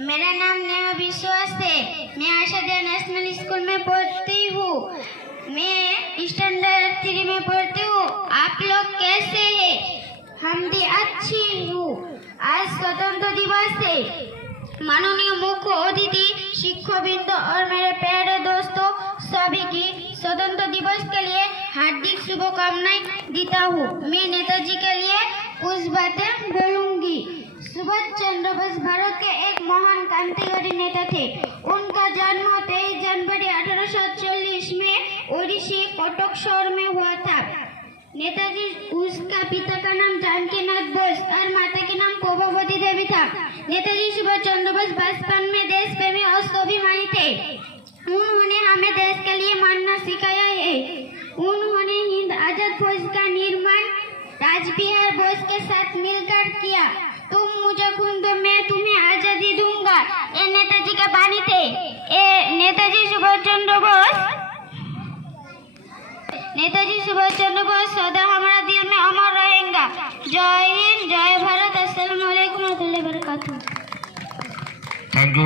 मेरा नाम नेहा विश्वास है। मैं आशादिया नेशनल स्कूल में पढ़ती हूँ। मैं स्टैंडर्ड 3 में पढ़ती हूँ। आप लोग कैसे हैं? हम भी अच्छी हूँ। आज स्वतंत्र दिवस है। माननीय मुख्य अतिथि, शिक्षकवृंद और मेरे प्यारे दोस्तों, सभी की स्वतंत्र दिवस के लिए हार्दिक शुभकामनाएं देता हूँ। मैं नेताजी के लिए कुछ बातें बोलूंगी। सुभाष चंद्र बोस भारत के एक महान क्रांतिकारी नेता थे। उनका जन्म 23 जनवरी 1840 में ओडिशा कटक शहर में हुआ था। नेताजी, उसका पिता का नाम जानकीनाथ बोस और माता के नाम कोमलवती देवी था। नेताजी सुभाष चंद्र बोस बचपन में देश प्रेमी और स्वाभिमानी थे। उन्होंने हमें देश के लिए मरना सिखाया है। उन्होंने हिंद आजाद फौज का निर्माण राजबिहार बोस के साथ मिलकर किया। तुम मुझे खून दो, मैं तुम्हें आजादी दूंगा। ये नेताजी के बानी थे। ये नेताजी सुभाष चंद्र बोस सदा हमारा दिल में अमर रहेगा। जय हिंद, जय भारत। अस्सलाम वालेकुम व रहमतुल्लाहि व बरकातहू। Thank you.